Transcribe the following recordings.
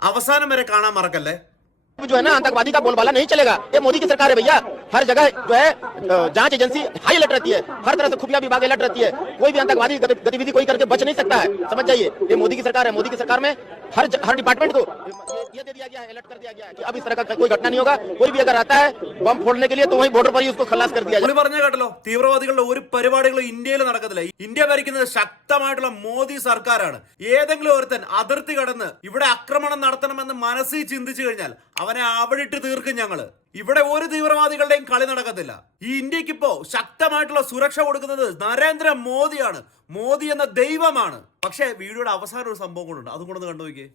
അവസാനം വരെ കാണാൻ മറക്കല്ലേ जो है ना आतंकवादी का बोलबाला नहीं चलेगा ये मोदी की सरकार है भैया हर जगह जो है अ, जांच एजेंसी हाई अलर्ट रहती है हर तरह से खुफिया विभाग अलर्ट रहती है कोई भी आतंकवादी गति- गतिविधि कोई करके बच नहीं सकता है समझ जाइए ये मोदी की सरकार है मोदी की सरकार में हर ज- हर डिपार्टमेंट को ये ये दे दिया गया है अलर्ट कर दिया गया है कि अब इस तरह का कोई घटना नहीं होगा कोई भी अगर आता है बम फोड़ने के लिए तो वहीं बॉर्डर पर ही उसको खलास कर दिया जाए പുള്ളി പറഞ്ഞ കേട്ടല്ലോ തീവ്രവാദികളുടെ ഒരു പരിപാടികളും ഇന്ത്യയിൽ നടക്കത്തില്ല ഇന്ത്യ ഭരിക്കുന്നത് ശക്തമായിട്ടുള്ള മോദി സർക്കാരാണ് ഏതെങ്കിലും ഒരുത്തൻ അതിർത്തി കടന്ന് ഇവിടെ ആക്രമണം നടത്തണമെന്ന് മനസ്സിൽ ചിന്തിച്ചു കഴിഞ്ഞാൽ അവനെ അവിടെ തീർക്കും ഞങ്ങൾ. ഇവിടെ ഒരു തീവ്രവാദികളുടെയും കളി നടക്കത്തില്ല. ഈ ഇന്ത്യയ്ക്ക് ഇപ്പോ ശക്തമായിട്ടുള്ള സുരക്ഷ കൊടുക്കുന്നത് നരേന്ദ്ര മോദിയാണ് മോദി എന്ന ദൈവമാണ്. പക്ഷേ വീഡിയോയുടെ അവസാന ഒരു സംഭവം കൂടെ ഉണ്ട്. അതും കൂടെ കണ്ടു നോക്കിയേ.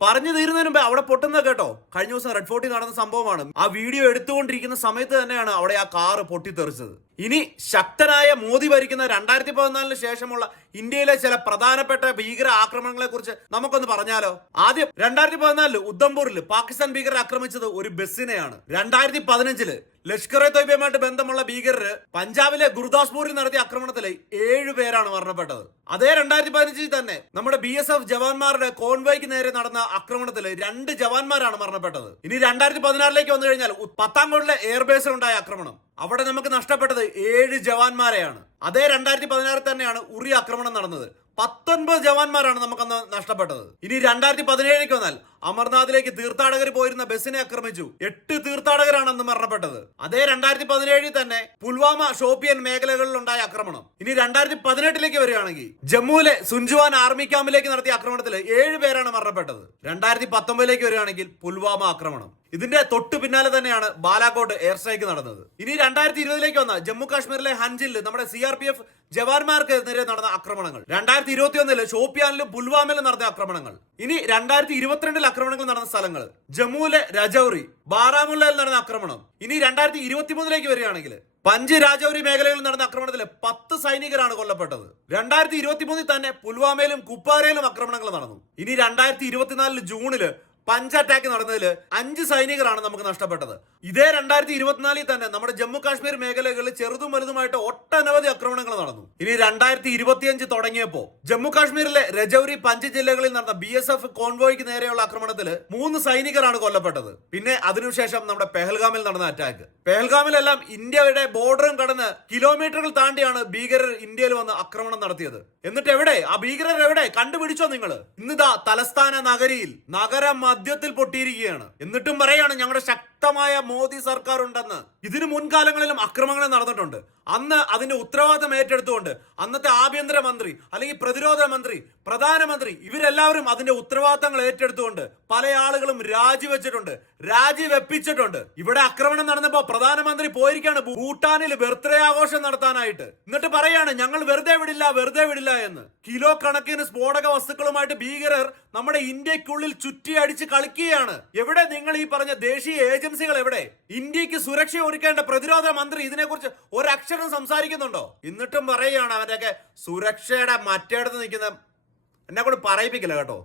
പറഞ്ഞു തീരുന്നതിന് മുമ്പേ അവിടെ പൊട്ടുന്നത് കേട്ടോ. കഴിഞ്ഞ ദിവസം റെഡ് ഫോർട്ടിൽ നടന്ന സംഭവമാണ്. ആ വീഡിയോ എടുത്തുകൊണ്ടിരിക്കുന്ന സമയത്ത് തന്നെയാണ് അവിടെ ആ കാറ് പൊട്ടിത്തെറിച്ചത്. ഇനി ശക്തനായ മോദി ഭരിക്കുന്ന രണ്ടായിരത്തി പതിനാലിന് ശേഷമുള്ള ഇന്ത്യയിലെ ചില പ്രധാനപ്പെട്ട ഭീകര ആക്രമണങ്ങളെ കുറിച്ച് നമുക്കൊന്ന് പറഞ്ഞാലോ? ആദ്യം രണ്ടായിരത്തി പതിനാലിൽ ഉദ്ധംപൂരിൽ പാകിസ്ഥാൻ ഭീകരർ ആക്രമിച്ചത് ഒരു ബസ്സിനെയാണ്. രണ്ടായിരത്തി പതിനഞ്ചിൽ ലഷ്കർ എ തൊയ്ബയുമായിട്ട് ബന്ധമുള്ള ഭീകരർ പഞ്ചാബിലെ ഗുർദാസ്പൂരിൽ നടത്തിയ ആക്രമണത്തിൽ ഏഴു പേരാണ് മരണപ്പെട്ടത്. അതേ രണ്ടായിരത്തി പതിനഞ്ചിൽ തന്നെ നമ്മുടെ ബി എസ് എഫ് ജവാന്മാരുടെ കോൺവോയ്ക്ക് നേരെ നടന്ന ആക്രമണത്തിൽ രണ്ട് ജവാന്മാരാണ് മരണപ്പെട്ടത്. ഇനി രണ്ടായിരത്തി പതിനാറിലേക്ക് വന്നു കഴിഞ്ഞാൽ പത്താംകോട്ടിലെ എയർബേസിലുണ്ടായ ആക്രമണം. അവിടെ നമുക്ക് നഷ്ടപ്പെട്ടത് ഏഴ് ജവാന്മാരെയാണ്. അതേ രണ്ടായിരത്തി പതിനാറിൽ തന്നെയാണ് ഉറി ആക്രമണം നടന്നത്. പത്തൊൻപത് ജവാന്മാരാണ് നമുക്കന്ന് നഷ്ടപ്പെട്ടത്. ഇനി രണ്ടായിരത്തി പതിനേഴിലേക്ക് വന്നാൽ അമർനാഥിലേക്ക് തീർത്ഥാടകർ പോയിരുന്ന ബസ്സിനെ ആക്രമിച്ചു. എട്ട് തീർത്ഥാടകരാണ് അന്ന് മരണപ്പെട്ടത്. അതേ രണ്ടായിരത്തി പതിനേഴിൽ തന്നെ പുൽവാമ ഷോപ്പിയൻ മേഖലകളിൽ ഉണ്ടായ ആക്രമണം. ഇനി രണ്ടായിരത്തി പതിനെട്ടിലേക്ക് വരികയാണെങ്കിൽ ജമ്മുവിലെ സുൻജുവാൻ ആർമി ക്യാമ്പിലേക്ക് നടത്തിയ ആക്രമണത്തിൽ ഏഴ് പേരാണ് മരണപ്പെട്ടത്. രണ്ടായിരത്തി പത്തൊമ്പതിലേക്ക് വരികയാണെങ്കിൽ പുൽവാമ ആക്രമണം. ഇതിന്റെ തൊട്ടു പിന്നാലെ തന്നെയാണ് ബാലാകോട്ട് എയർ സ്ട്രൈക്ക് നടന്നത്. ഇനി രണ്ടായിരത്തി ഇരുപതിലേക്ക് വന്ന ജമ്മു കാശ്മീരിലെ ഹൻജിൽ നമ്മുടെ സി ആർ പി എഫ് ജവാന്മാർക്ക് നേരെ നടന്ന ആക്രമണങ്ങൾ. രണ്ടായിരത്തി ഇരുപത്തി ഒന്നിൽ ഷോപ്പിയാനിലും പുൽവാമയിലും നടന്ന ആക്രമണങ്ങൾ. ഇനി രണ്ടായിരത്തി ഇരുപത്തിരണ്ടിൽ ആക്രമണങ്ങൾ നടന്ന സ്ഥലങ്ങൾ. ജമ്മുവിലെ രജൌറി ബാറാമുള്ളയിൽ നടന്ന ആക്രമണം. ഇനി രണ്ടായിരത്തി ഇരുപത്തി മൂന്നിലേക്ക് വരികയാണെങ്കിൽ പഞ്ച് രാജൌരി മേഖലകളിൽ നടന്ന ആക്രമണത്തിൽ പത്ത് സൈനികരാണ് കൊല്ലപ്പെട്ടത്. രണ്ടായിരത്തി ഇരുപത്തി മൂന്നിൽ തന്നെ പുൽവാമയിലും കുപ്പാരയിലും ആക്രമണങ്ങൾ നടന്നു. ഇനി രണ്ടായിരത്തി ഇരുപത്തിനാലിൽ ജൂണിൽ പഞ്ച് അറ്റാക്ക് നടന്നതിൽ അഞ്ച് സൈനികരാണ് നമുക്ക് നഷ്ടപ്പെട്ടത്. ഇതേ രണ്ടായിരത്തി ഇരുപത്തിനാലിൽ തന്നെ നമ്മുടെ ജമ്മു കാശ്മീർ മേഖലകളിൽ ചെറുതും വലുതുമായിട്ട് ഒട്ടനവധി ആക്രമണങ്ങൾ നടന്നു. ഇനി രണ്ടായിരത്തി ഇരുപത്തിയഞ്ച് തുടങ്ങിയപ്പോ ജമ്മു കാശ്മീരിലെ രജൌരി പഞ്ച് ജില്ലകളിൽ നടന്ന ബി എസ് എഫ് കോൺവോയ്ക്ക് നേരെയുള്ള ആക്രമണത്തിൽ മൂന്ന് സൈനികരാണ് കൊല്ലപ്പെട്ടത്. പിന്നെ അതിനുശേഷം നമ്മുടെ പെഹൽഗാമിൽ നടന്ന അറ്റാക്ക് പെഹൽഗാമിലെല്ലാം ഇന്ത്യയുടെ ബോർഡറും കടന്ന് കിലോമീറ്ററുകൾ താണ്ടിയാണ് ഭീകരർ ഇന്ത്യയിൽ വന്ന് ആക്രമണം നടത്തിയത്. എന്നിട്ട് എവിടെ? ആ ഭീകരർ എവിടെ? കണ്ടുപിടിച്ചോ നിങ്ങൾ ഇന്നിതാ തലസ്ഥാന നഗരിയിൽ നഗര മധ്യത്തിൽ പൊട്ടിയിരിക്കുകയാണ്. എന്നിട്ടും പറയാണ് ഞങ്ങളുടെ ശക്തമായ മോദി സർക്കാർ ഉണ്ടെന്ന് ഇതിനു മുൻകാലങ്ങളിലും അക്രമങ്ങൾ നടന്നിട്ടുണ്ട്. അന്ന് അതിന്റെ ഉത്തരവാദിത്തം ഏറ്റെടുത്തുകൊണ്ട് അന്നത്തെ ആഭ്യന്തര മന്ത്രി അല്ലെങ്കിൽ പ്രതിരോധ മന്ത്രി പ്രധാനമന്ത്രി ഇവരെല്ലാവരും അതിന്റെ ഉത്തരവാദിത്തങ്ങൾ ഏറ്റെടുത്തുകൊണ്ട് പല ആളുകളും രാജിവെച്ചിട്ടുണ്ട് രാജിവെപ്പിച്ചിട്ടുണ്ട്. ഇവിടെ ആക്രമണം നടന്നപ്പോ പ്രധാനമന്ത്രി പോയിരിക്കാണ് ഭൂട്ടാനിൽ ബർത്ത്ഡേ ആഘോഷം നടത്താനായിട്ട്. എന്നിട്ട് പറയാണ് ഞങ്ങൾ വെറുതെ വിടില്ല വെറുതെ വിടില്ല എന്ന്. കിലോ കണക്കിന് സ്ഫോടക വസ്തുക്കളുമായിട്ട് ഭീകരർ നമ്മുടെ ഇന്ത്യക്കുള്ളിൽ ചുറ്റി അടിച്ച് കളിക്കുകയാണ്. എവിടെ നിങ്ങൾ ഈ പറഞ്ഞ ദേശീയ ഏജൻസികൾ എവിടെ? ഇന്ത്യയ്ക്ക് സുരക്ഷ ഒരുക്കേണ്ട പ്രതിരോധ മന്ത്രി ഇതിനെക്കുറിച്ച് ഒരക്ഷരം സംസാരിക്കുന്നുണ്ടോ? എന്നിട്ടും പറയുകയാണ് അവരൊക്കെ സുരക്ഷയുടെ മറ്റേടത്ത് നിൽക്കുന്ന എന്നെ കൊണ്ട് പറയിപ്പിക്കില്ല കേട്ടോ.